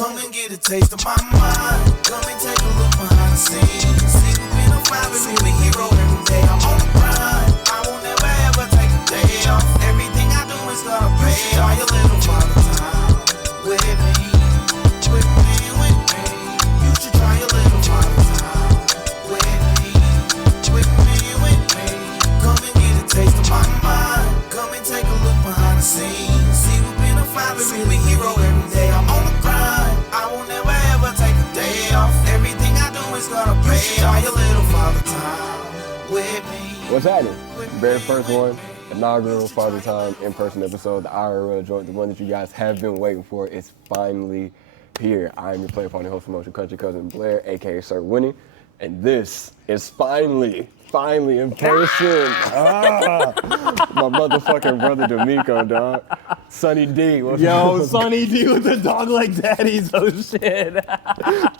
Come and get a taste of my mind. Come and take a look behind the scenes. See, we've been a father, see we hero every day. I'm on the grind. I won't never ever take a day off. Everything I do is gonna pay off. Your little father time with me, with me, with me. You should try your little father time with me, with me, with me. Come and get a taste of my mind. Come and take a look behind the scenes. See, we've been a father, see we hero every day. I'm on the grind. I won't never ever take a day off. Everything I do is gonna pay off. Your little father time with me. What's happening? Very first one, inaugural Father Time in-person episode, the IRL joint, the one that you guys have been waiting for, is finally here. I am your player partner, host, promotion country cousin Blair, aka Sir Winnie, and this is finally in person. My motherfucking brother De'Meco, dog. Sonny D. Yo, Sonny D with the dog like daddies. Oh shit.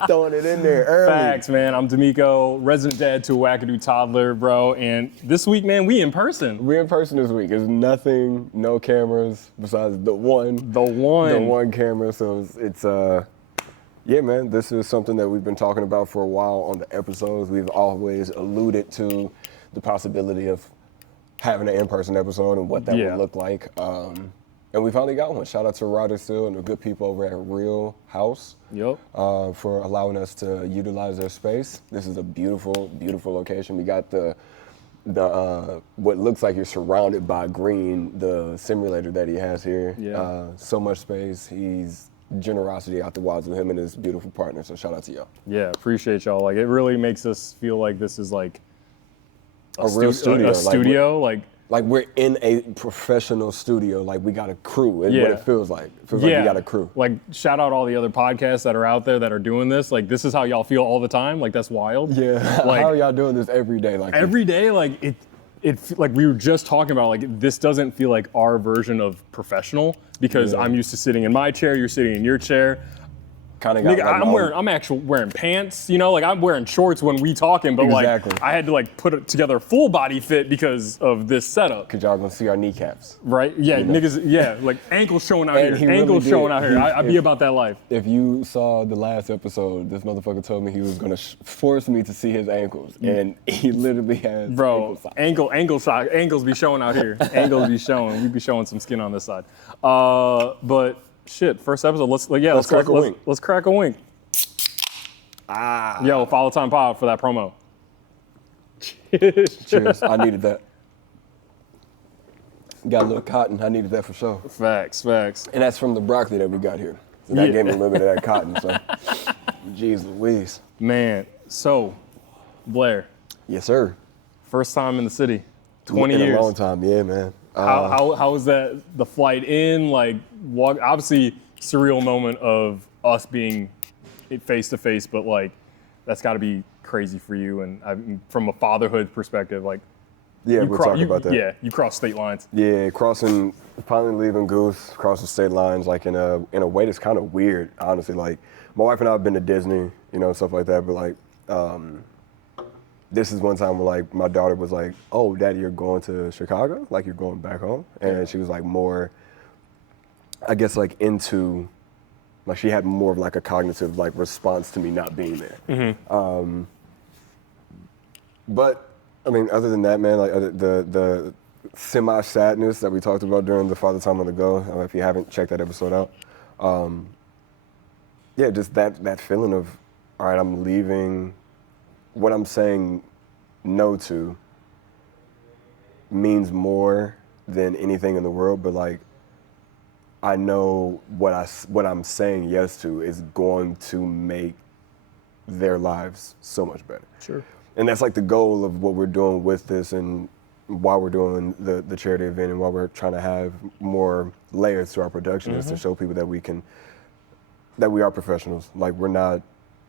Throwing it in there early. Facts, man. I'm De'Meco, resident dad to a wackadoo toddler, bro. And this week, man, we in person. We're in person this week. There's nothing, no cameras besides the one camera. So it's yeah, man, this is something that we've been talking about for a while on the episodes. We've always alluded to the possibility of having an in-person episode and what that would look like. And we finally got one. Shout out to Ryder Steele and the good people over at Real House for allowing us to utilize their space. This is a beautiful, beautiful location. We got the what looks like you're surrounded by green, the simulator that he has here. So much space. He's generosity out the wazoo, him and his beautiful partner. So shout out to y'all. Yeah, appreciate y'all. Like, it really makes us feel like this is like a real studio. A studio, like we're in a professional studio. Like we got a crew. Is what it feels like. It feels like we got a crew. Like, shout out all the other podcasts that are out there that are doing this. Like, this is how y'all feel all the time. Like, that's wild. Yeah. Like, how are y'all doing this every day? Like every day, like it like we were just talking about, like, this doesn't feel like our version of professional because I'm used to sitting in my chair, you're sitting in your chair. Kind of got Nigga, I'm actually wearing pants, you know, like I'm wearing shorts when we talking, but like I had to like put together a full body fit because of this setup. Cause y'all gonna see our kneecaps. Right? Yeah, you know? Niggas, like ankles showing out here. Ankles showing out here. I be about that life. If you saw the last episode, this motherfucker told me he was gonna force me to see his ankles, and he literally has ankles be showing out here. Ankles be showing. We be showing some skin on this side. But shit, first episode. Let's crack a wink. Let's crack a wink. Yo, follow Time Pod for that promo. Cheers. I needed that. Got a little cotton. I needed that for sure. Facts. And that's from the broccoli that we got here. So that gave me a little bit of that cotton. So, jeez Louise. Man, so Blair. Yes, sir. First time in the city. 20 years. In a long time, yeah, man. How was that? The flight in, like, obviously surreal moment of us being face to face, but like that's got to be crazy for you. And from a fatherhood perspective, like, we're talking about that. Yeah, you cross state lines. Yeah, finally leaving Goose, crossing state lines, like in a way that's kind of weird, honestly. Like, my wife and I have been to Disney, you know, stuff like that, but like, this is one time where like my daughter was like, "Oh, Daddy, you're going to Chicago? Like you're going back home?" And she was like more, I guess, like into, like she had more of like a cognitive like response to me not being there. Mm-hmm. But I mean, other than that, man, like the semi sadness that we talked about during the Father Time on the Go. If you haven't checked that episode out, just that feeling of, all right, I'm leaving. What I'm saying no to means more than anything in the world, but like I know what I'm saying yes to is going to make their lives so much better. Sure. And that's like the goal of what we're doing with this and why we're doing the charity event and why we're trying to have more layers to our production is to show people that we are professionals. Like we're not,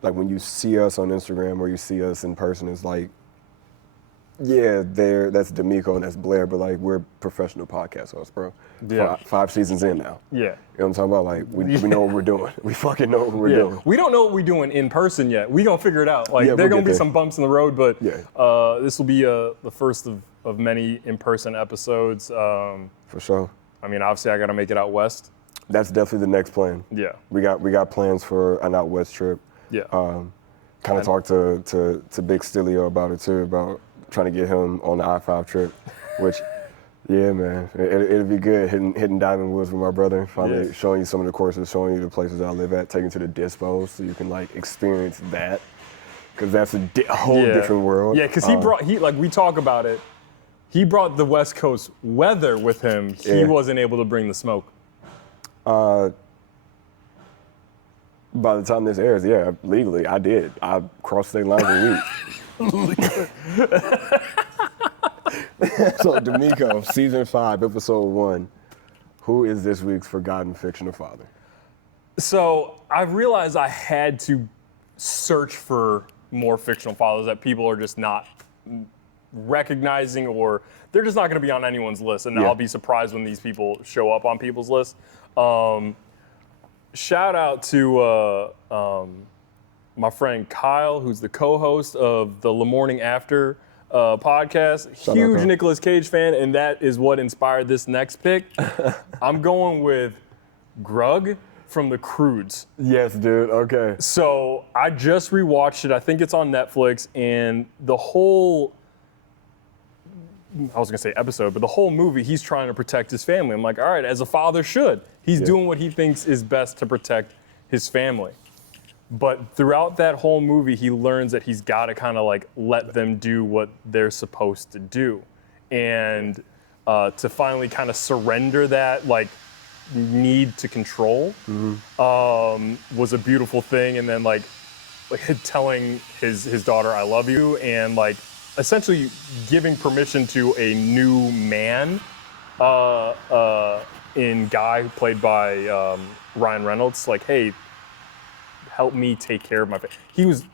like when you see us on Instagram or you see us in person, it's like, that's De'Meco and that's Blair, but like we're professional podcast hosts, bro. Yeah. 5 seasons in now. Yeah. You know what I'm talking about? Like we know what we're doing. We fucking know what we're doing. We don't know what we're doing in person yet. We gonna figure it out. Like there gonna be some bumps in the road, but this will be the first of many in-person episodes. For sure. I mean, obviously I gotta make it out west. That's definitely the next plan. Yeah. We got plans for an out west trip. Yeah. Kind of talked to Big Steele about it too, about trying to get him on the I-5 trip, which, yeah, man, it'll be good hitting Diamond Woods with my brother, finally showing you some of the courses, showing you the places I live at, taking you to the dispos so you can like experience that, because that's a whole different world. Yeah, because we talk about it. He brought the West Coast weather with him. He wasn't able to bring the smoke. By the time this airs, legally, I did. I crossed state lines a week. So, De'Meco, season 5, episode 1. Who is this week's Forgotten Fictional Father? So, I've realized I had to search for more fictional fathers that people are just not recognizing, or they're just not going to be on anyone's list. And I'll be surprised when these people show up on people's lists. Shout out to my friend Kyle, who's the co-host of the Le Morning After podcast. Huge Nicolas Cage fan, and that is what inspired this next pick. I'm going with Grug from The Croods. Yes, dude. Okay. So I just rewatched it. I think it's on Netflix, and the whole, I was gonna say episode, but the whole movie, he's trying to protect his family. I'm like, all right, as a father should. He's doing what he thinks is best to protect his family. But throughout that whole movie, he learns that he's got to kind of like let them do what they're supposed to do. And to finally kind of surrender that like need to control was a beautiful thing. And then like telling his daughter, I love you, and like essentially giving permission to a new man in Guy, played by Ryan Reynolds, like, hey, help me take care of my family. He was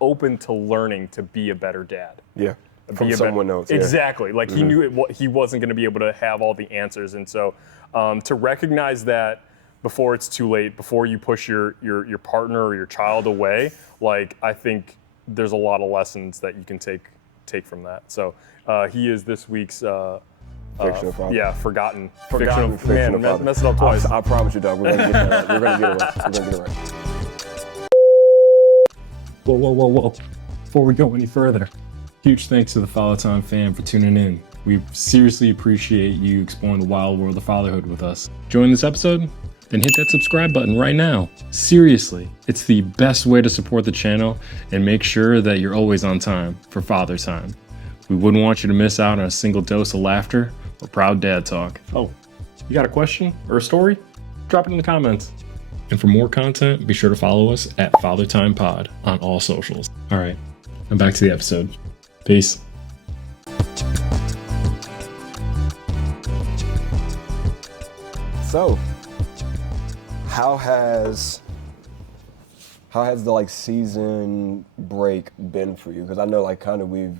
open to learning to be a better dad. Yeah, from someone else. Exactly. Like he knew he wasn't going to be able to have all the answers, and so to recognize that before it's too late, before you push your partner or your child away, like I think there's a lot of lessons that you can take from that. So he is this week's fictional father. Yeah, forgotten fictional man, father. Mess it up twice. I promise you, dog. We're gonna get that right. We're gonna get it right. We're gonna get it right. Whoa. Before we go any further, huge thanks to the Follow Time fam for tuning in. We seriously appreciate you exploring the wild world of fatherhood with us. Enjoying this episode? Then hit that subscribe button right now. Seriously, it's the best way to support the channel and make sure that you're always on time for Father Time. We wouldn't want you to miss out on a single dose of laughter or proud dad talk. Oh, you got a question or a story? Drop it in the comments. And for more content, be sure to follow us at Father Time Pod on all socials. All right, I'm back to the episode. Peace. So, how has the like season break been for you? Because I know like kind of we're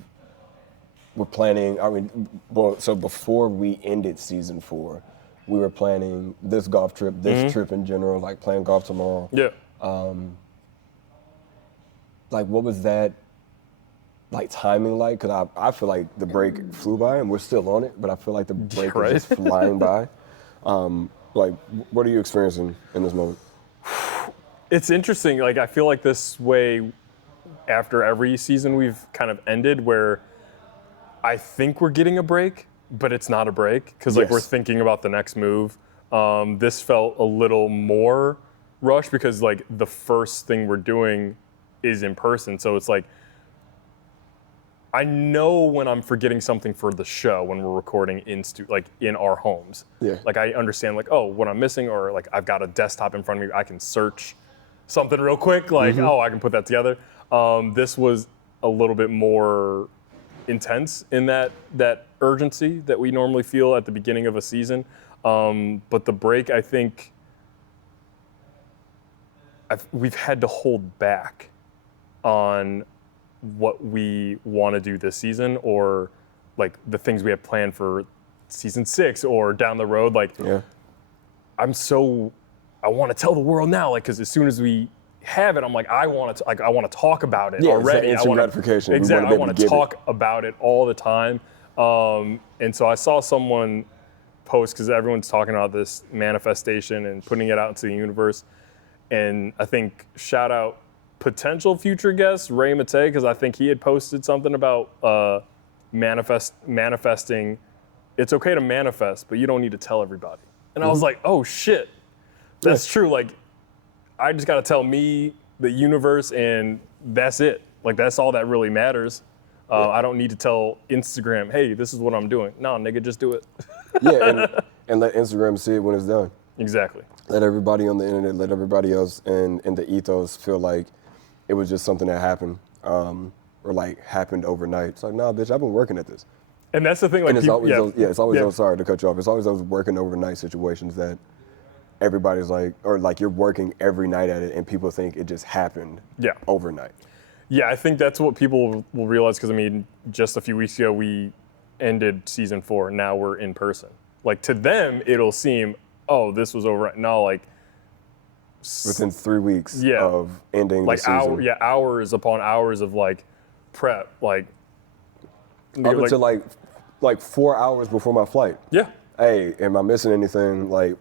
planning. I mean, well, so before we ended season 4, we were planning this golf trip, this trip in general, like playing golf tomorrow. Yeah. Like, what was that like timing like? Because I feel like the break flew by, and we're still on it, but I feel like the break is just flying by. Like, what are you experiencing in this moment? It's interesting. Like, I feel like this way after every season we've kind of ended, where I think we're getting a break, but it's not a break because like we're thinking about the next move. This felt a little more rushed because like the first thing we're doing is in person. So it's like, I know when I'm forgetting something for the show when we're recording in our homes. Yeah. Like I understand like, oh, what I'm missing, or like I've got a desktop in front of me, I can search something real quick, like, oh, I can put that together. This was a little bit more intense in that urgency that we normally feel at the beginning of a season. But the break, I think we've had to hold back on what we want to do this season, or like the things we have planned for season 6 or down the road. Like, I want to tell the world now, like, because as soon as we have it, I'm like, I want to talk about it already. It's instant gratification. Exactly. I want to talk about it all the time. And so I saw someone post because everyone's talking about this manifestation and putting it out into the universe. And I think shout out potential future guest Ray Matei, because I think he had posted something about manifesting. It's okay to manifest, but you don't need to tell everybody. And I was like, oh shit, that's true. Like, I just gotta tell me, the universe, and that's it. Like, that's all that really matters. I don't need to tell Instagram, hey, this is what I'm doing. No, nigga, just do it. and let Instagram see it when it's done. Exactly. Let everybody on the internet, let everybody else in the ethos feel like it was just something that happened, or like happened overnight. It's like, nah, bitch, I've been working at this. And that's the thing, like, and it's people, always those, it's always those, sorry to cut you off, it's always those working overnight situations that everybody's like, or like you're working every night at it and people think it just happened overnight. Yeah, I think that's what people will realize, because I mean, just a few weeks ago, we ended season 4, and now we're in person. Like, to them, it'll seem, oh, this was over. No, like, within 3 weeks of ending the season. Hours upon hours of like prep, like up until like 4 hours before my flight. Yeah. Hey, am I missing anything? Like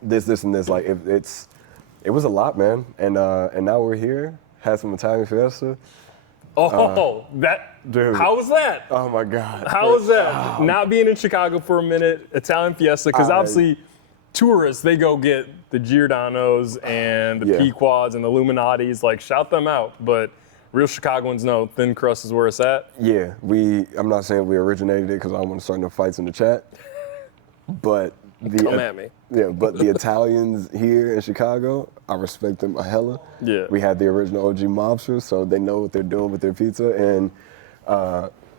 this, and this. Like it was a lot, man. And now we're here. Had some Italian fiesta. Dude. How was that? Oh my God. How was that? Not being in Chicago for a minute, Italian fiesta, because obviously tourists, they go get the Giordano's and the Pequods and the Illuminati's, like, shout them out. But real Chicagoans know thin crust is where it's at. Yeah, I'm not saying we originated it because I don't want to start no fights in the chat. But come at me. Yeah, but the Italians here in Chicago, I respect them a hella. Yeah. We had the original OG mobsters, so they know what they're doing with their pizza. And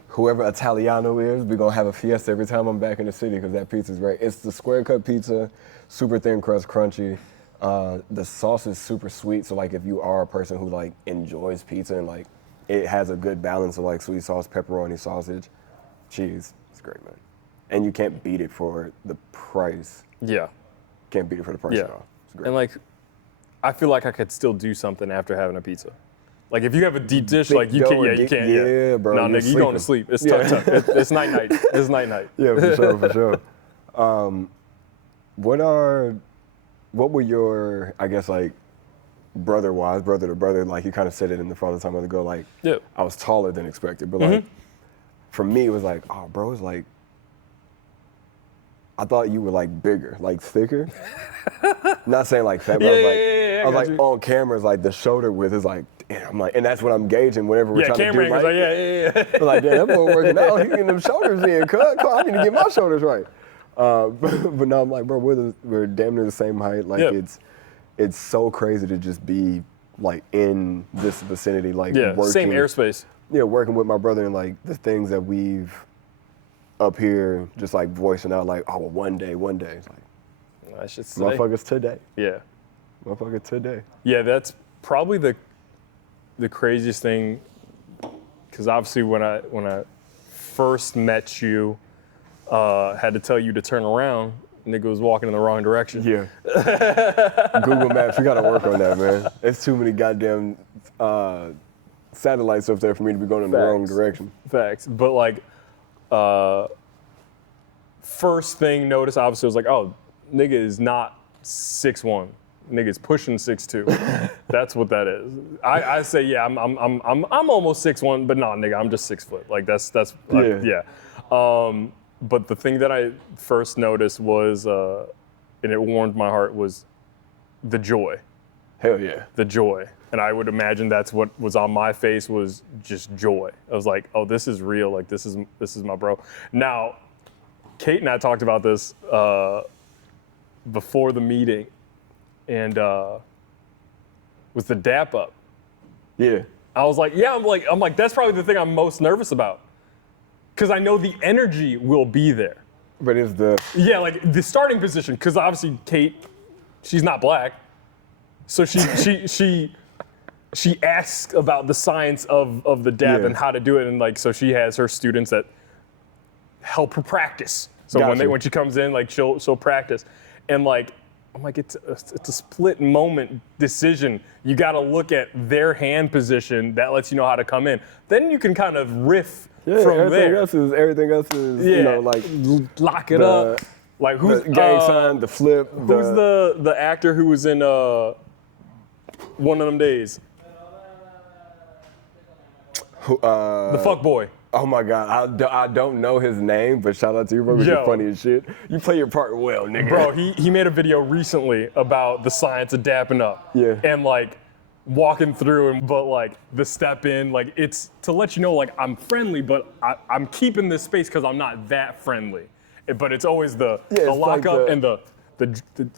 whoever Italiano is, we're gonna have a fiesta every time I'm back in the city because that pizza's great. It's the square cut pizza, super thin crust, crunchy. The sauce is super sweet, so like if you are a person who like enjoys pizza and like it has a good balance of like sweet sauce, pepperoni, sausage, cheese, it's great, man. And you can't beat it for the price. Yeah. Can't beat it for the price at all. It's great. And like, I feel like I could still do something after having a pizza. Like if you have a deep dish, like you can't. Yeah, bro. No, nigga, you going to sleep. It's tough. It's night. It's night. Yeah, for sure. What were your, I guess, like, brother to brother, like you kind of said it in the Father Time ago, like, I was taller than expected, but like, for me, it was like, oh, bro, it's like, I thought you were like bigger, like thicker. Not saying like fat, but I was like on camera, it's like the shoulder width is like, damn, I'm like, and that's what I'm gauging whenever we're trying to do. Like, I'm like, damn, that boy working out, he getting them shoulders in, cuz, I need to get my shoulders right. But now I'm like, bro, we're damn near the same height. Like it's so crazy to just be like in this vicinity, like working. Same airspace. Yeah, working with my brother and like the things that we've up here, just like voicing out, like, oh, well, one day. It's like, I should say, motherfuckers today. Yeah, motherfucker today. Yeah, that's probably the craziest thing, because obviously when I first met you, had to tell you to turn around. Nigga was walking in the wrong direction. Yeah. Google Maps, we gotta work on that, man. It's too many goddamn satellites up there for me to be going in the wrong direction. Facts. But like, first thing noticed, obviously, was like, oh, nigga is not 6'1". Nigga is pushing 6'2". That's what that is. I say, yeah, I'm almost 6'1", but nah, nigga, I'm just 6 foot. Like that's yeah. But the thing that I first noticed was, and it warmed my heart, was the joy. Hell yeah. The joy. And I would imagine that's what was on my face, was just joy. I was like, oh, this is real. Like, this is my bro. Now, Kate and I talked about this before the meeting, and was the dap up. Yeah. I was like, yeah, I'm like, that's probably the thing I'm most nervous about. Because I know the energy will be there. But is the... Yeah, like the starting position, because obviously Kate, she's not black. So she asks about the science of the dab and how to do it. And like, so she has her students that help her practice. So when she comes in, like she'll practice. And like, I'm like, it's a split moment decision. You got to look at their hand position. That lets you know how to come in. Then you can kind of riff from there. Everything else is, you know, like lock it up. Like who's the gang sign, the flip. Who's the actor who was in One of Them Days? The fuck boy. Oh my God, I don't know his name, but shout out to you, bro. You're funny as shit. You play your part well, nigga. Bro, he made a video recently about the science of dapping up. Yeah. And like walking through, but like the step in, like it's to let you know, like I'm friendly, but I'm keeping this space because I'm not that friendly. But it's always the lockup and the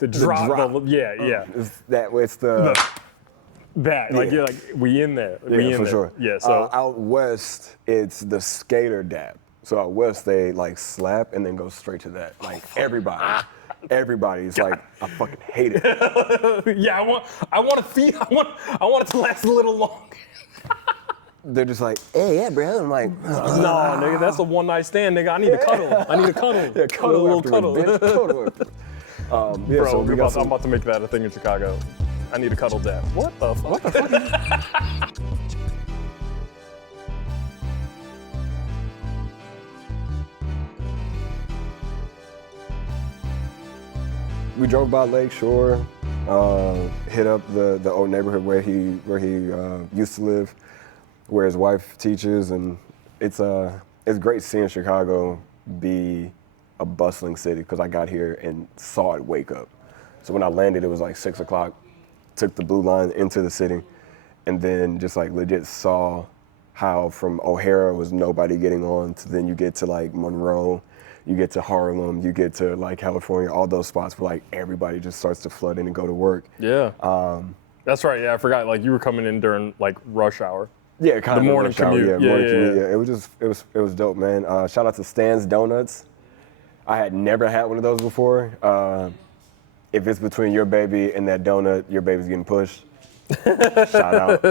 drop. Yeah. It's the. Like you're like we in there. We in for there. sure. Yeah. So out west, it's the skater dap. So out west, they like slap and then go straight to that. Like everybody's like, I fucking hate it. yeah, I want to feed. I want it to last a little longer. They're just like, hey, yeah, bro. I'm like, no, nigga, that's a one night stand, nigga. I need a cuddle. I need a cuddle. Yeah, cuddle, a little cuddle. Yeah, Bro, I'm about to make that a thing in Chicago. I need a cuddle dap. What the fuck? What the fuck? We drove by Lake Shore, hit up the old neighborhood where he used to live, where his wife teaches, and it's great seeing Chicago be a bustling city because I got here and saw it wake up. So when I landed, it was like 6 o'clock. Took the blue line into the city, and then just like legit saw how from O'Hara was nobody getting on to then you get to like Monroe, you get to Harlem, you get to like California, all those spots where like everybody just starts to flood in and go to work. Yeah. That's right. Yeah, I forgot. Like you were coming in during like rush hour. Yeah, kind of the morning commute. Yeah, morning commute. Yeah, it was dope, man. Shout out to Stan's Donuts. I had never had one of those before. If it's between your baby and that donut, your baby's getting pushed. Shout out.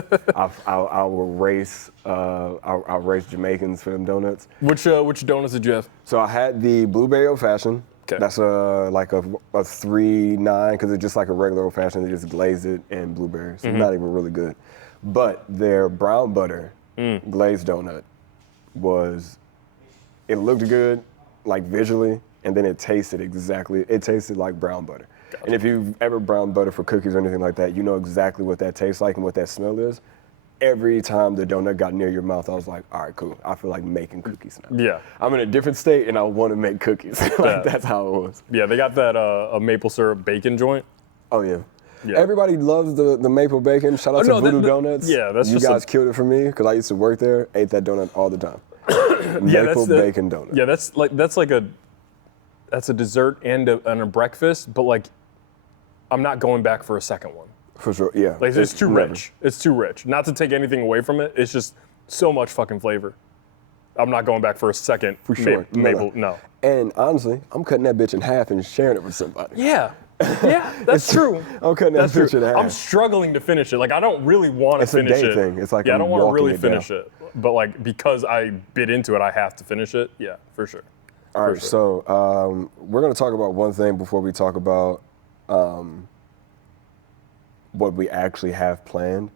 I will race. I'll race Jamaicans for them donuts. Which donuts did you have? So I had the blueberry old fashioned. Okay. That's like a 3.9 because it's just like a regular old fashioned. They just glaze it and blueberry. So it's not even really good. But their brown butter glazed donut it looked good, like visually, and then it tasted like brown butter. Gotcha. And if you've ever brown butter for cookies or anything like that, you know exactly what that tastes like and what that smell is. Every time the donut got near your mouth, I was like, all right, cool. I feel like making cookies now. Yeah. I'm in a different state and I want to make cookies. That's how it was. Yeah, they got that a maple syrup bacon joint. Oh, yeah. Everybody loves the maple bacon. Shout out to Voodoo Donuts. Yeah, that's you guys killed it for me because I used to work there, ate that donut all the time. Maple bacon donut. Yeah, that's a dessert and a breakfast, but like I'm not going back for a second one. For sure, yeah. Like it's too rich. It's too rich. Not to take anything away from it, it's just so much fucking flavor. I'm not going back for a second. For sure. Maple, no. And honestly, I'm cutting that bitch in half and sharing it with somebody. Yeah. Yeah, that's true. I'm cutting that bitch in half. I'm struggling to finish it. Like I don't really want to finish it. It's a day thing. It's like I don't want to really finish it. But like because I bit into it, I have to finish it. Yeah, for sure. All right, so we're going to talk about one thing before we talk about what we actually have planned.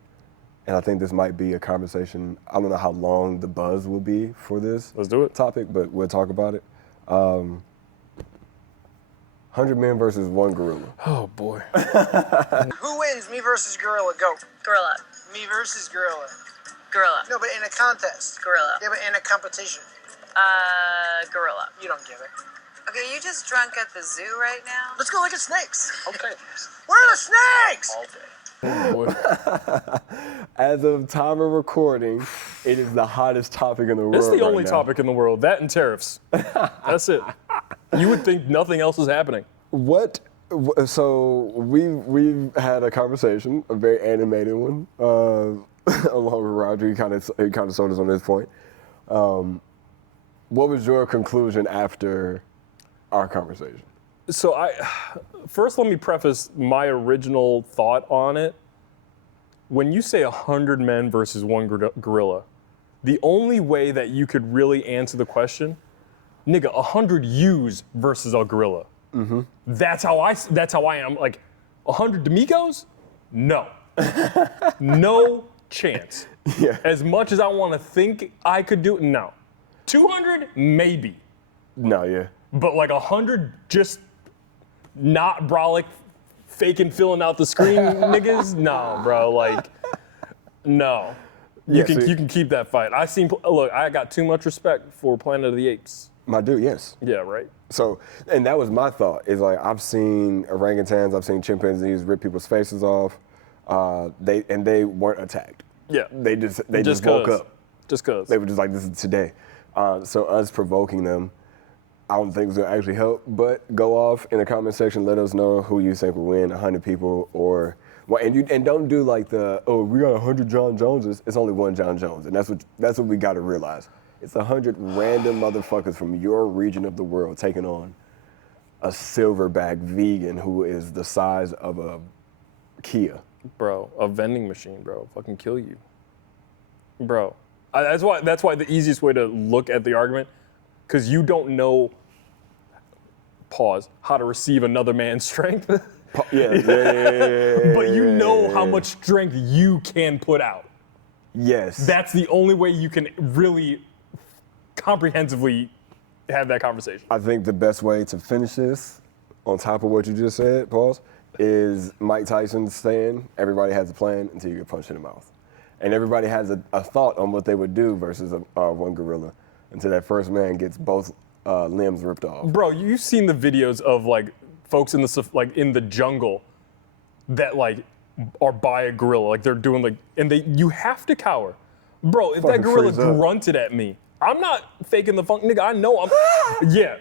And I think this might be a conversation. I don't know how long the buzz will be for this Let's do it. topic, but we'll talk about it. 100 men versus one gorilla. Oh, boy. Who wins, me versus gorilla? Go. Gorilla. Me versus gorilla. Gorilla. No, but in a contest. Gorilla. Yeah, but in a competition. Gorilla. You don't get it. Okay, you just drunk at the zoo right now? Let's go look at snakes. Okay. Where are the snakes? All day. Oh, boy. As of time of recording, it is the hottest topic in the world. It's the only now. topic in the world. That and tariffs. That's it. You would think nothing else is happening. So we've had a conversation, a very animated one, along with Roger. He kind of sold us on this point. What was your conclusion after our conversation? So first let me preface my original thought on it. When you say 100 men versus one gorilla, the only way that you could really answer the question, nigga, 100 yous versus a gorilla. Mm-hmm. That's how I am. Like 100 De'Mecos? No. No chance. Yeah. As much as I want to think I could do it, no. 200? Maybe. No, yeah. But like 100 just not brolic, faking filling out the screen niggas? No, bro. Like, no. You can keep that fight. Look, I got too much respect for Planet of the Apes. My dude, yes. Yeah, right. So, and that was my thought, is like, I've seen orangutans, I've seen chimpanzees rip people's faces off. They weren't attacked. Yeah. They just woke up. Just cause. They were just like, this is today. So us provoking them, I don't think it's gonna actually help, but go off in the comment section, let us know who you think will win, 100 people or, and don't do like we got 100 John Joneses, it's only one John Jones, and that's what we gotta realize. It's 100 random motherfuckers from your region of the world taking on a silverback vegan who is the size of a Kia. Bro, a vending machine, bro, fucking kill you. Bro, that's why the easiest way to look at the argument, because you don't know, how to receive another man's strength. Yeah. But you know how much strength you can put out. Yes. That's the only way you can really comprehensively have that conversation. I think the best way to finish this, on top of what you just said, pause, is Mike Tyson saying, everybody has a plan until you get punched in the mouth. And everybody has a thought on what they would do versus one gorilla until that first man gets both limbs ripped off. Bro, you've seen the videos of like folks in the jungle that like are by a gorilla, like they're doing like, and you have to cower. Bro, if that gorilla grunted at me, I'm not faking the funk, nigga. I know I'm. Whoa. Yeah.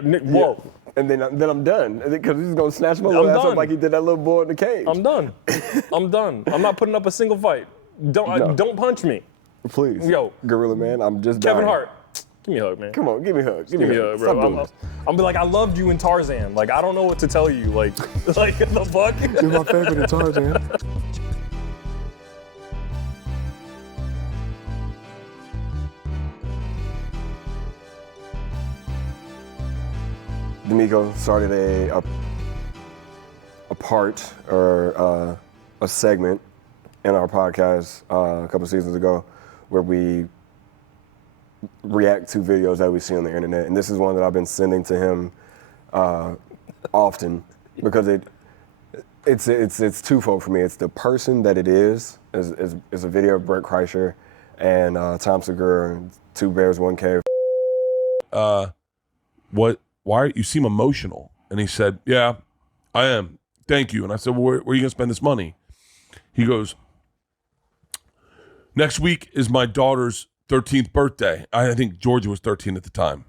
And then I'm done because he's gonna snatch my little ass up like he did that little boy in the cage. I'm done. I'm not putting up a single fight. Don't punch me. Please. Yo, Gorilla man, I'm just Kevin dying. Hart, give me a hug, man. Come on, give me a hug. Give me a hug, bro. I'm be like, I loved you in Tarzan. Like, I don't know what to tell you. Like the fuck? You're my favorite in Tarzan. De'Meco started a part or a segment in our podcast a couple seasons ago where we react to videos that we see on the internet. And this is one that I've been sending to him often because it's twofold for me. It's the person that it is a video of Brett Kreischer and Tom Segura, Two Bears, One Cave. Why you seem emotional? And he said, yeah, I am. Thank you. And I said, well, where are you going to spend this money? He goes, next week is my daughter's 13th birthday. I think Georgia was 13 at the time.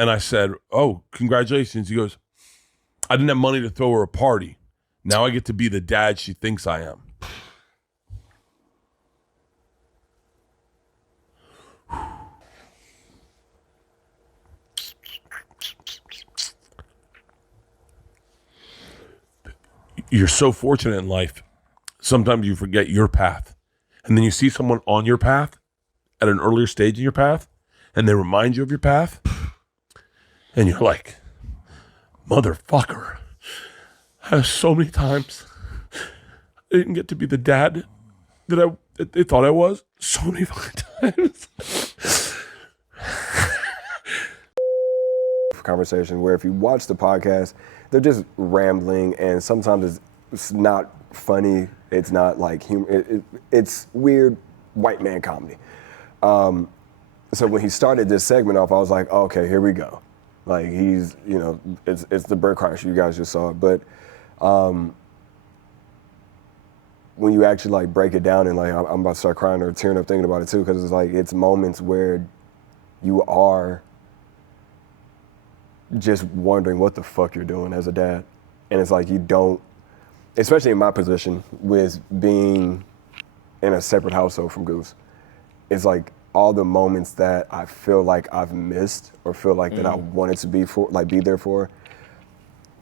And I said, oh, congratulations. He goes, I didn't have money to throw her a party. Now I get to be the dad she thinks I am. You're so fortunate in life. Sometimes you forget your path. And then you see someone on your path at an earlier stage in your path, and they remind you of your path. And you're like, motherfucker. So many times I didn't get to be the dad that they thought I was. So many fucking times. Conversation where if you watch the podcast, they're just rambling, and sometimes it's not funny. It's not like humor. It's weird white man comedy. So when he started this segment off, I was like, okay, here we go. Like he's, it's the Brett Kreischer. You guys just saw it, but when you actually like break it down and like I'm about to start crying or tearing up thinking about it too, because it's like it's moments where you are just wondering what the fuck you're doing as a dad. And it's like you don't, especially in my position with being in a separate household from Goose, it's like all the moments that I feel like I've missed or feel like that I wanted to be there for,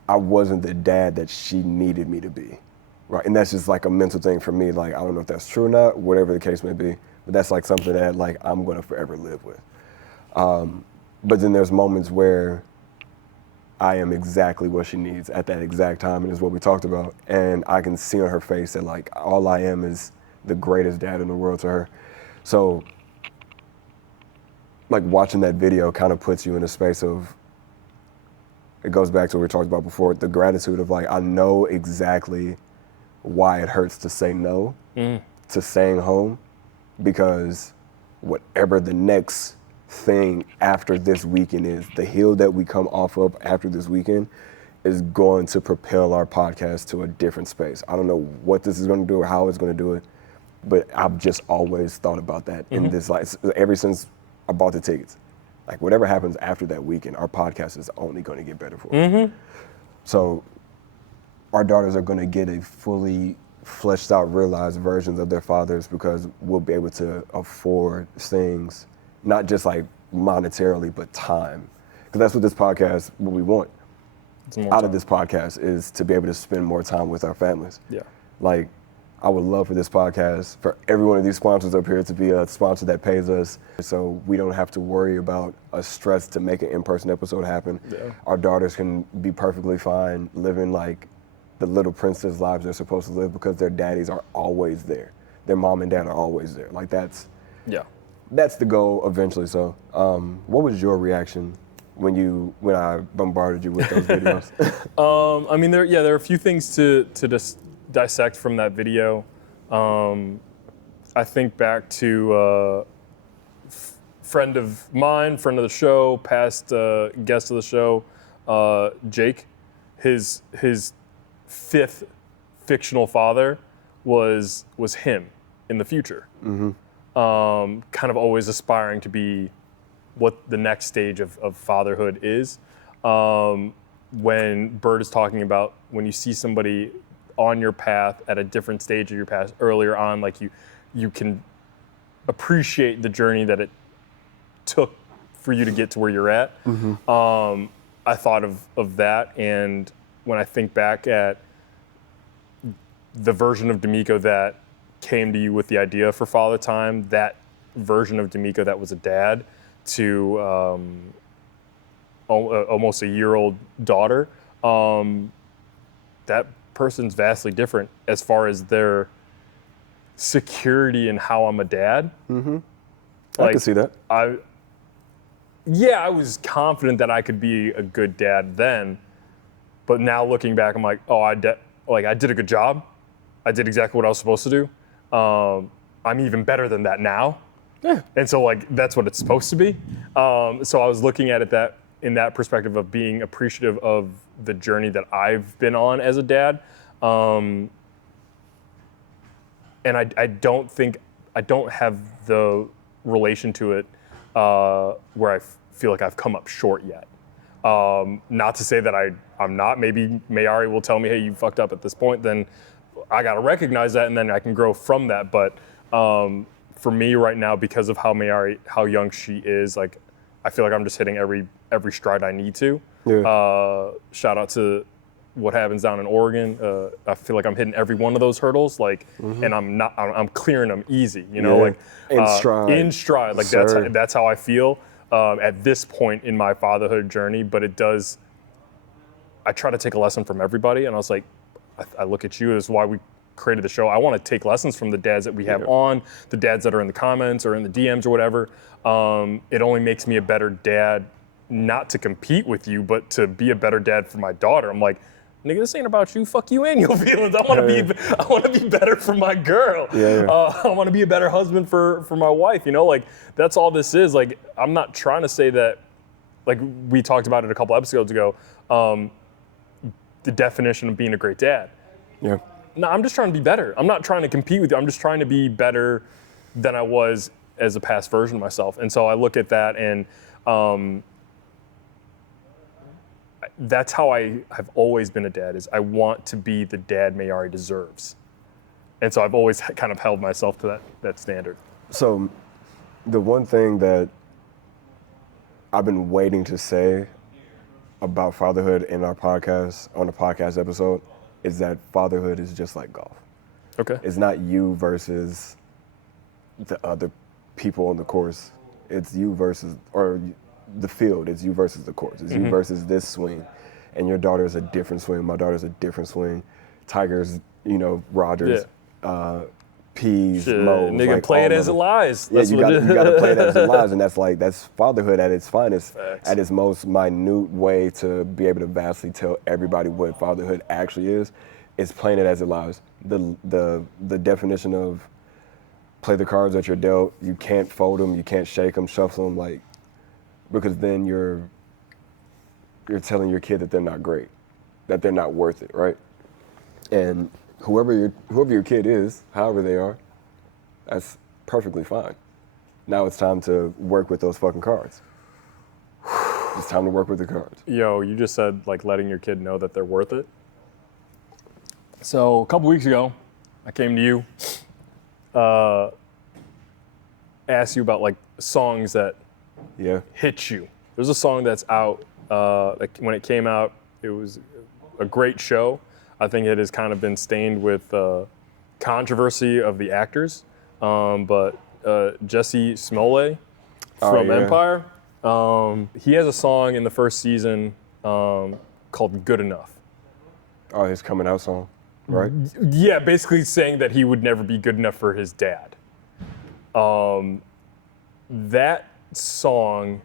I wasn't the dad that she needed me to be, right? And that's just like a mental thing for me. Like, I don't know if that's true or not, whatever the case may be, but that's like something that like I'm gonna forever live with. But then there's moments where I am exactly what she needs at that exact time, and is what we talked about. And I can see on her face that like all I am is the greatest dad in the world to her. So like watching that video kind of puts you in a space of it goes back to what we talked about before, the gratitude of like, I know exactly why it hurts to say no to staying home, because whatever the next thing after this weekend is, the hill that we come off of after this weekend is going to propel our podcast to a different space. I don't know what this is going to do or how it's going to do it, but I've just always thought about that in this, like, ever since I bought the tickets. Like, whatever happens after that weekend, our podcast is only going to get better for us. So our daughters are going to get a fully fleshed out, realized versions of their fathers, because we'll be able to afford things, not just like monetarily, but time. Because that's what this podcast, what we want out of this podcast, is to be able to spend more time with our families. Yeah. Like, I would love for this podcast, for every one of these sponsors up here, to be a sponsor that pays us, so we don't have to worry about a stress to make an in-person episode happen. Yeah. Our daughters can be perfectly fine living like the little princess lives they're supposed to live, because their daddies are always there. Their mom and dad are always there. Like, that's the goal eventually. So what was your reaction when I bombarded you with those videos? I mean, there are a few things to just dissect from that video. I think back to friend of mine, friend of the show, past guest of the show, Jake. His fifth fictional father was him in the future. Kind of always aspiring to be what the next stage of fatherhood is. When Bird is talking about when you see somebody on your path at a different stage of your path earlier on, like you can appreciate the journey that it took for you to get to where you're at. I thought of that, and when I think back at the version of De'Meco that came to you with the idea for Father Time, that version of De'Meco that was a dad to almost a year-old daughter, that person's vastly different as far as their security in how I'm a dad. I can see that. I was confident that I could be a good dad then, but now looking back, I'm like, oh, I did a good job. I did exactly what I was supposed to do. I'm even better than that now. Yeah. And so, like, that's what it's supposed to be. So I was looking at it in that perspective of being appreciative of the journey that I've been on as a dad. And I don't have the relation to it where I feel like I've come up short yet. Not to say that I'm not. Maybe Mayari will tell me, hey, you fucked up at this point. Then I got to recognize that, and then I can grow from that. But for me right now, because of how young she is, like, I feel like I'm just hitting every stride I need to. Yeah. Shout out to what happens down in Oregon. I feel like I'm hitting every one of those hurdles, like, and I'm clearing them easy, like in stride. Like, that's how I feel at this point in my fatherhood journey. But I try to take a lesson from everybody, and I was like, I look at you as why we created the show. I want to take lessons from the dads that we have on, the dads that are in the comments or in the DMs or whatever. It only makes me a better dad, not to compete with you, but to be a better dad for my daughter. I'm like, nigga, this ain't about you. Fuck you and your feelings. I want to be better for my girl. I want to be a better husband for my wife. Like, that's all this is. Like, I'm not trying to say that, like we talked about it a couple episodes ago, the definition of being a great dad. Yeah. No, I'm just trying to be better. I'm not trying to compete with you. I'm just trying to be better than I was as a past version of myself. And so I look at that, and that's how I have always been a dad, is I want to be the dad Mayari deserves. And so I've always kind of held myself to that standard. So the one thing that I've been waiting to say about fatherhood in our podcast, on the podcast episode, is that fatherhood is just like golf. Okay. It's not you versus the other people on the course. It's you versus, or the field. It's you versus the course. It's you versus this swing. And your daughter is a different swing. My daughter's a different swing. Tiger's, Rogers. peas, moles. Nigga, like, play it all as it of lies. Yeah, That's you what gotta play it as it lies, and that's fatherhood at its finest, Facts. at its most minute way to be able to vastly tell everybody what fatherhood actually is playing it as it lies. The definition of play the cards that you're dealt. You can't fold them, you can't shake them, shuffle them, like, because then you're telling your kid that they're not great, that they're not worth it, right? And whoever your kid is, however they are, that's perfectly fine. Now it's time to work with those fucking cards. It's time to work with the cards. Yo, you just said like letting your kid know that they're worth it. So a couple weeks ago, I came to you, asked you about like songs that Yeah. hit you. There's a song that's out. When it came out, it was a great show. I think it has kind of been stained with controversy of the actors. But Jesse Smollett from yeah. Empire, he has a song in the first season called Good Enough. Oh, his coming out song, right? Yeah, basically saying that he would never be good enough for his dad. That song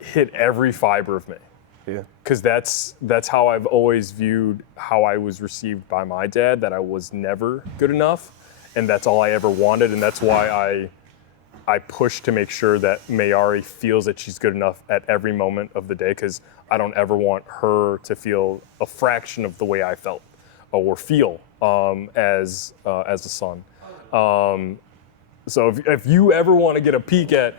hit every fiber of me. Yeah. Because that's how I've always viewed how I was received by my dad, that I was never good enough, and that's all I ever wanted, and that's why I push to make sure that Mayari feels that she's good enough at every moment of the day, because I don't ever want her to feel a fraction of the way I felt or feel as a son. So if you ever want to get a peek at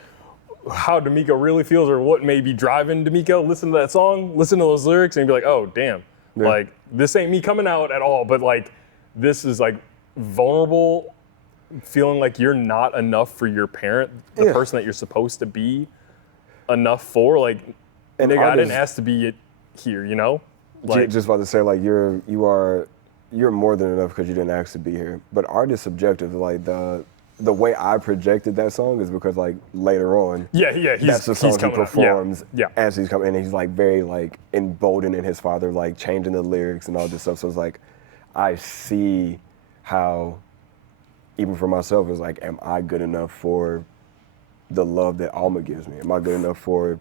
how De'Meco really feels or what may be driving De'Meco, listen to that song, listen to those lyrics, and be like, oh, damn. Yeah. Like, this ain't me coming out at all, but like, this is like vulnerable, feeling like you're not enough for your parent, the person that you're supposed to be enough for. Like, And nigga, I artists- didn't ask to be here, you know? Like, Just about to say, like, you're more than enough because you didn't ask to be here. But art is subjective. Like, the way I projected that song is because, like, later on, that's the song he coming out. performs Yeah. as he's coming, and he's like very like emboldening his father, like changing the lyrics and all this stuff. So it's like, I see how, even for myself, it's like, am I good enough for the love that Alma gives me? Am I good enough for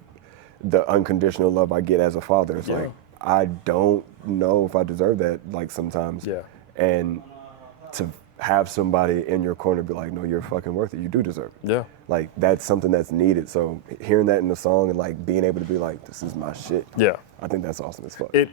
the unconditional love I get as a father? It's like, I don't know if I deserve that, like, sometimes. Yeah. And to have somebody in your corner be like, no, you're fucking worth it. You do deserve it. Yeah. Like, that's something that's needed. So hearing that in the song and like being able to be like, this is my shit. Yeah. I think that's awesome as fuck. This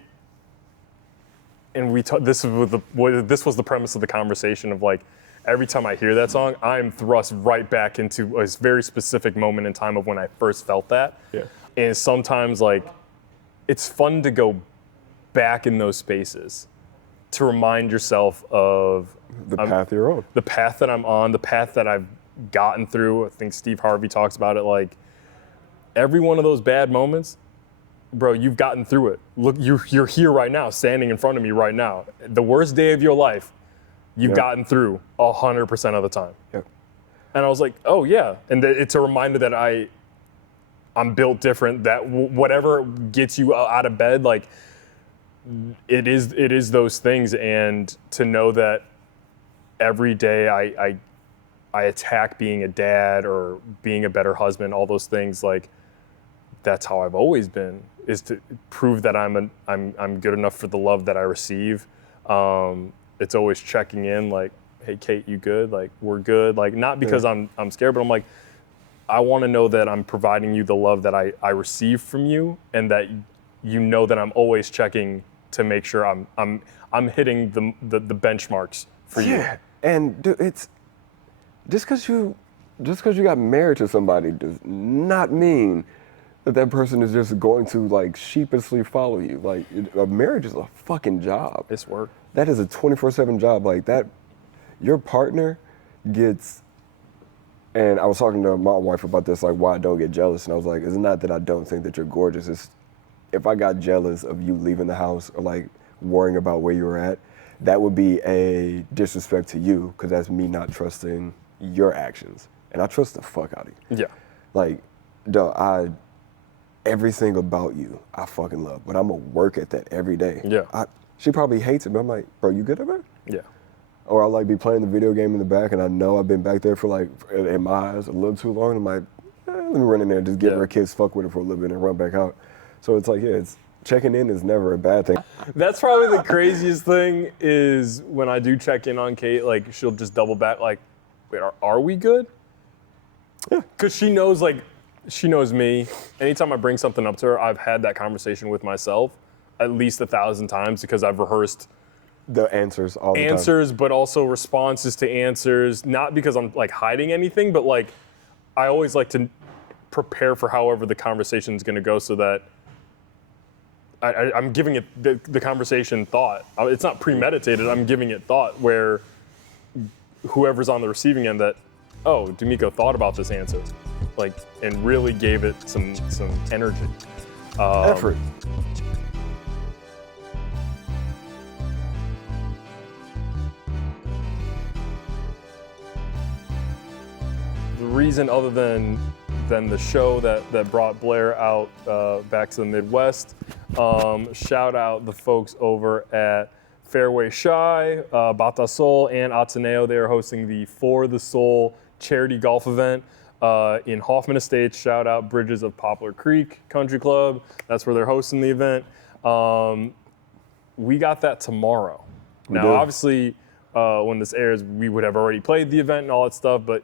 was the premise of the conversation of like, every time I hear that song, I'm thrust right back into a very specific moment in time of when I first felt that. Yeah. And sometimes like, it's fun to go back in those spaces to remind yourself of the path you're on. the path that I'm on, the path that I've gotten through. I think Steve Harvey talks about it, like every one of those bad moments, bro, you've gotten through it. Look, you're here right now, standing in front of me right now. The worst day of your life, you've gotten through 100% of the time. Yep. And I was like, oh yeah. And it's a reminder that I'm built different, that whatever gets you out of bed, like it is those things. And to know that every day I attack being a dad or being a better husband, all those things, like that's how I've always been, is to prove that I'm good enough for the love that I receive. It's always checking in, like, hey Kate, you good? Like, we're good. Like, not because I'm scared, but I'm like, I want to know that I'm providing you the love that I receive from you, and that you know that I'm always checking to make sure I'm hitting the benchmarks for you. Yeah. And dude, it's just because you got married to somebody does not mean that person is just going to like sheepishly follow you. Like, a marriage is a fucking job. It's work. That is a 24/7 job. Like that, your partner gets. And I was talking to my wife about this, like why I don't get jealous, and I was like, it's not that I don't think that you're gorgeous. It's if I got jealous of you leaving the house or like worrying about where you were at, that would be a disrespect to you, because that's me not trusting your actions, and I trust the fuck out of you. Yeah. Like, everything about you, I fucking love, but I'm gonna work at that every day. Yeah. She probably hates it, but I'm like, bro, you good at that? Yeah. Or I'll like be playing the video game in the back, and I know I've been back there for like, in my eyes, a little too long. I'm like, let me run in there and just get our kids, fuck with it for a little bit, and run back out. So it's like, yeah, it's checking in is never a bad thing. That's probably the craziest thing is when I do check in on Kate, like she'll just double back, like, wait, are we good? Yeah. Because she knows me. Anytime I bring something up to her, I've had that conversation with myself at least 1,000 times because I've rehearsed the answers all the time. But also responses to answers. Not because I'm like hiding anything, but like I always like to prepare for however the conversation is going to go so that I'm giving it the conversation thought. It's not premeditated. I'm giving it thought where whoever's on the receiving end that, oh, De'Meco thought about this answer, like, and really gave it some energy. Effort. The reason other than the show that brought Blair out back to the Midwest, shout out the folks over at Fairway Shy, Bata Sol, and Ateneo. They are hosting the For the Soul charity golf event in Hoffman Estates. Shout out Bridges of Poplar Creek Country Club. That's where they're hosting the event. We got that tomorrow. Now, obviously, when this airs, we would have already played the event and all that stuff, but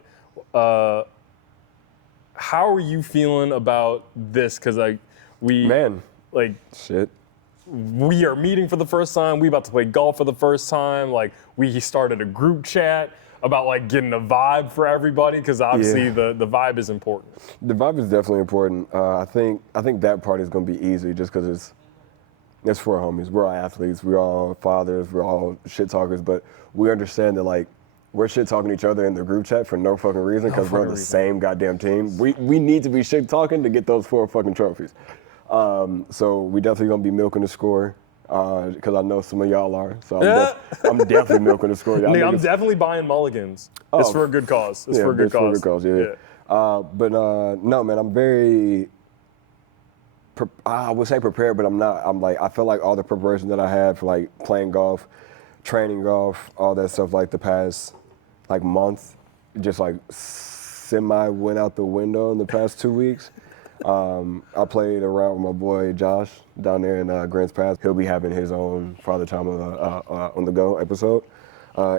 how are you feeling about this? Because we are meeting for the first time. We about to play golf for the first time. Like we started a group chat about like getting a vibe for everybody because obviously the vibe is important. The vibe is definitely important. I think that part is gonna be easy just because it's for our homies. We're all athletes. We're all fathers. We're all shit talkers. But we understand that like. We're shit talking each other in the group chat for no fucking reason because we're on the same goddamn team. We need to be shit talking to get those 4 fucking trophies. So we definitely gonna be milking the score because I know some of y'all are. So I'm definitely milking the score. Nigga, I'm definitely buying mulligans. It's for a good cause. It's for a good cause. But no, man, I'm very. I would say prepared, but I'm not. I'm like I feel like all the preparation that I had for like playing golf, training golf, all that stuff like the past. Like month, just like semi went out the window in the past 2 weeks. I played around with my boy Josh down there in Grants Pass. He'll be having his own Father Time on the Go episode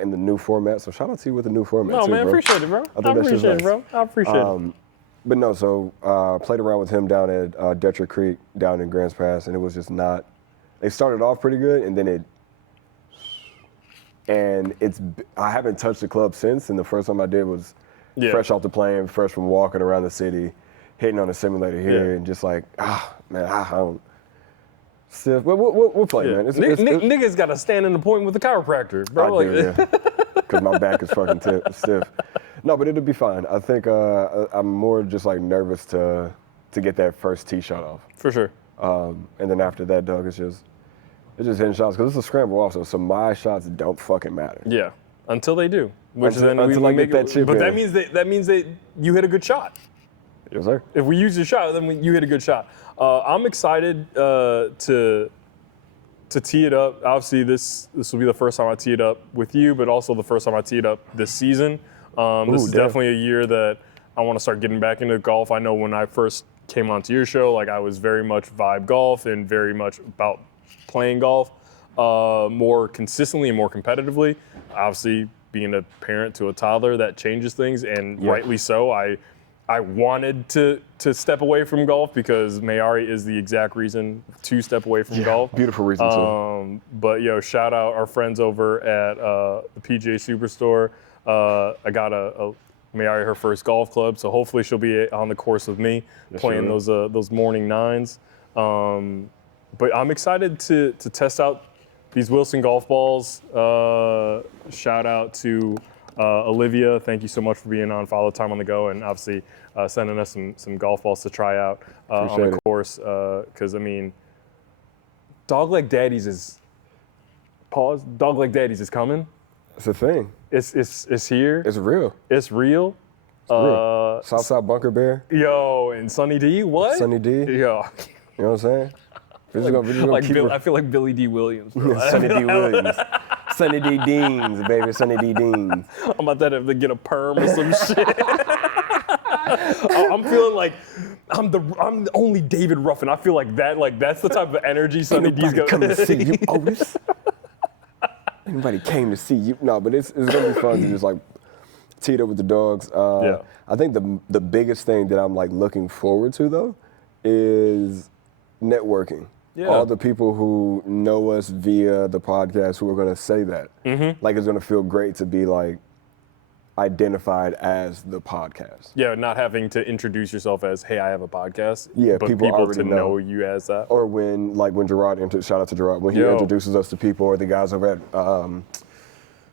in the new format. So shout out to you with the new format. No, too, man, bro. Appreciate it, bro. I appreciate it, bro. I appreciate it. But no, so played around with him down at Dutcher Creek down in Grants Pass, and it was just not. They started off pretty good, and then I haven't touched the club since, and the first time I did was fresh off the plane, fresh from walking around the city, hitting on the simulator here, and just like, I don't. Stiff, but we'll play, man. Niggas got to stand in the point with the chiropractor, bro. I do, because my back is fucking stiff. No, but it'll be fine. I think I'm more just like nervous to get that first tee shot off. For sure. And then after that, Doug, it's just hitting shots because it's a scramble also. So my shots don't fucking matter. Yeah, until they do. Until I get that chip but in. that means that you hit a good shot. Yes, sir. If we use your shot, then you hit a good shot. I'm excited to tee it up. Obviously, this will be the first time I tee it up with you, but also the first time I tee it up this season. This is definitely a year that I want to start getting back into golf. I know when I first came onto your show, like I was very much vibe golf and very much about playing golf more consistently and more competitively. Obviously, being a parent to a toddler, that changes things, and rightly so. I wanted to step away from golf because Mayari is the exact reason to step away from golf. Beautiful reason too. But shout out our friends over at the PGA Superstore. I got a Mayari her first golf club, so hopefully she'll be on the course with me playing those morning nines. But I'm excited to test out these Wilson golf balls. Shout out to Olivia. Thank you so much for being on Follow Time on the Go and obviously sending us some golf balls to try out on the course. Because, I mean, Dogleg Daddies is coming. It's a thing. It's here. It's real. It's real. Southside Bunker Bear. Yo, and Sunny D. What? Sunny D. Yo. You know what I'm saying? I feel like Billy D. Williams. Bro. Sunny D. Williams. Sunny D Deans, baby, Sunny D Deans. I'm about to have to get a perm or some shit. I'm feeling like I'm the only David Ruffin. I feel like that's the type of energy Sunny D's Nobody going come to see you, Otis. Anybody came to see you? No, but it's gonna be fun to just like tee it up with the dogs. Yeah. I think the biggest thing that I'm like looking forward to though is networking. Yeah. All the people who know us via the podcast who are gonna say that. Mm-hmm. Like it's gonna feel great to be like identified as the podcast. Yeah, not having to introduce yourself as, hey, I have a podcast. Yeah, but people already to know you as that. Or when Gerard, shout out to Gerard, when he introduces us to people, or the guys over at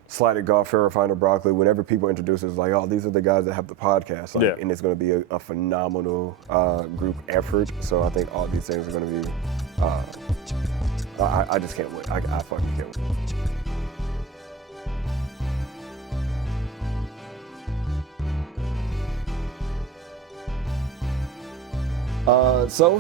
Slighted Golf, Fair Refiner Broccoli, whenever people introduce us, like, oh, these are the guys that have the podcast. Like, Yeah. And it's going to be a phenomenal group effort. So I think all these things are going to be, I just can't wait. I fucking can't wait. So,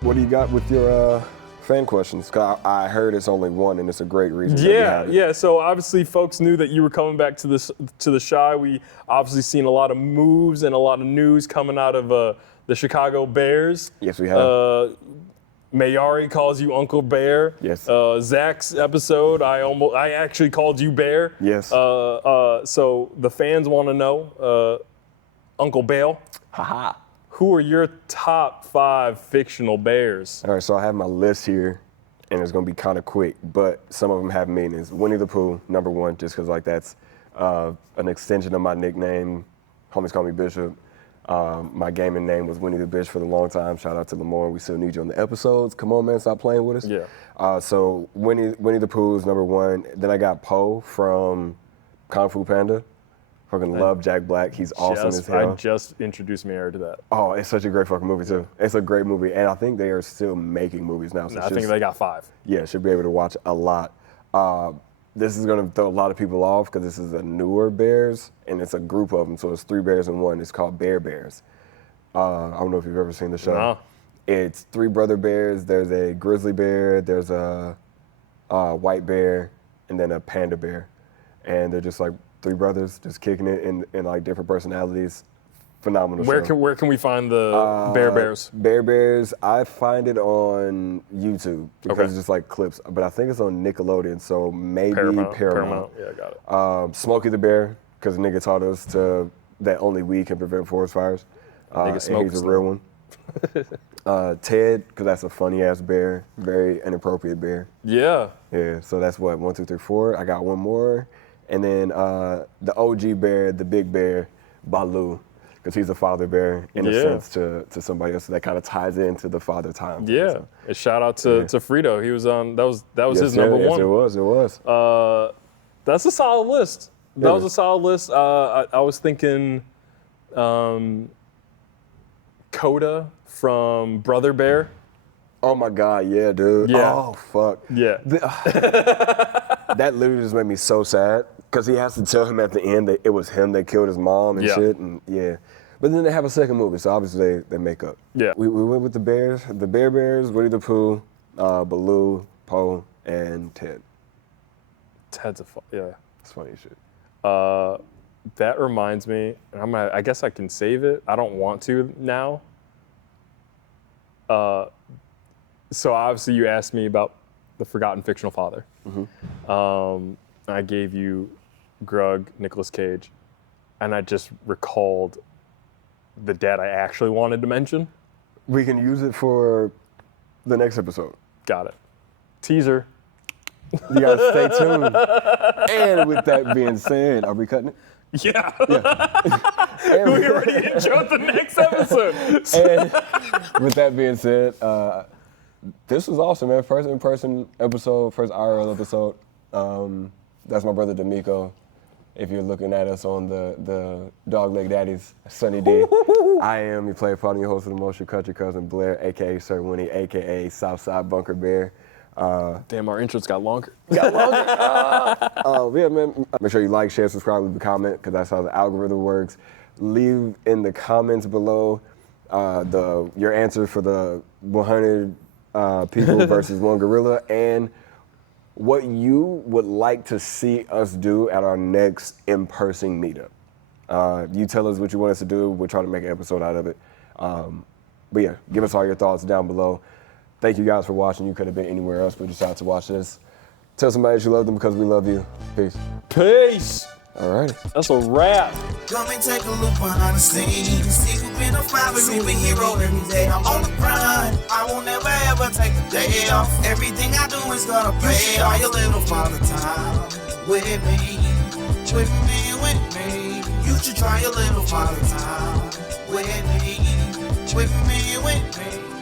what do you got with your fan questions? 'Cause I heard it's only one, and it's a great reason. that we have it. Yeah. So obviously, folks knew that you were coming back to the Shy. We obviously seen a lot of moves and a lot of news coming out of the Chicago Bears. Yes, we have. Mayari calls you Uncle Bear. Yes. Zach's episode, I actually called you Bear. Yes. So the fans want to know, Uncle Bale. Haha. Who are your top 5 fictional bears? All right, so I have my list here, and it's gonna be kind of quick, but some of them have meanings. Winnie the Pooh, number 1, just because like that's an extension of my nickname. Homies call me Bishop. My gaming name was Winnie the Bitch for the long time. Shout out to Lamar. We still need you on the episodes. Come on, man, stop playing with us. Yeah. So Winnie the Pooh is number 1. Then I got Po from Kung Fu Panda. Fucking love Jack Black. He's awesome as hell. I just introduced Mayari to that. Oh, it's such a great fucking movie too. It's a great movie, and I think they are still making movies now. So I think they got 5. Yeah, should be able to watch a lot. This is gonna throw a lot of people off because this is a newer Bears, and it's a group of them. So it's 3 bears in one. It's called Bear Bears. I don't know if you've ever seen the show. No. It's 3 brother bears. There's a grizzly bear. There's a white bear, and then a panda bear, and they're just like 3 brothers just kicking it in like different personalities. Phenomenal show. Where can we find the Bear Bears? Bear Bears, I find it on YouTube because Okay. it's just like clips, but I think it's on Nickelodeon, so maybe Paramount. Yeah, got it. Smokey the Bear, because the nigga taught us that only we can prevent forest fires. Nigga And smokes he's a real one. Ted, because that's a funny ass bear, very inappropriate bear. Yeah. Yeah, so that's what, 1, 2, 3, 4. I got one more. And then the OG bear, the big bear, Baloo, because he's a father bear in a sense to somebody else. So that kind of ties into the father time. Yeah. So, A shout out to Frito. He was on. That was yes, his number yes, one. It was. That's a solid list. That Yeah. was a solid list. I was thinking Coda from Brother Bear. Oh my God, yeah, dude. Yeah. Oh fuck. Yeah. That literally just made me so sad because he has to tell him at the end that it was him that killed his mom and Yeah. shit. And yeah. But then they have a second movie, so obviously they make up. Yeah. We went with the Bears, the Bear Bears, Winnie the Pooh, Baloo, Po, and Ted. Ted's yeah. It's funny as shit. That reminds me, and I guess I can save it. I don't want to now. So obviously you asked me about the Forgotten Fictional Father. Mm-hmm. I gave you Grug, Nicolas Cage, and I just recalled the dad I actually wanted to mention. We can use it for the next episode. Got it. Teaser. You gotta stay tuned. And with that being said, are we cutting it? Yeah. And We already introed the next episode. And with that being said, this was awesome, man. First in-person episode, first IRL episode. That's my brother De'Meco. If you're looking at us on the Dog Leg Daddies, Sunny D. I am your player partner, your host of the most, your country cousin Blair, a.k.a. Sir Winnie, a.k.a. Southside Bunker Bear. Damn, our intros got longer. Yeah, man. Make sure you like, share, subscribe, leave a comment, because that's how the algorithm works. Leave in the comments below your answer for the 100 people versus one gorilla, and what you would like to see us do at our next in-person meetup. You tell us what you want us to do. We'll try to make an episode out of it. But yeah, give us all your thoughts down below. Thank you guys for watching. You could have been anywhere else, but you decided to watch this. Tell somebody that you love them because we love you. Peace. Peace. All right. That's a wrap. Come and take a look behind the scenes. See who's been a father, superhero every day. I'm on the grind. I won't never ever take a day off. Everything I do is gonna pay off. Your little father time with me, with me, with me. You should try your little father time with me, with me, with me.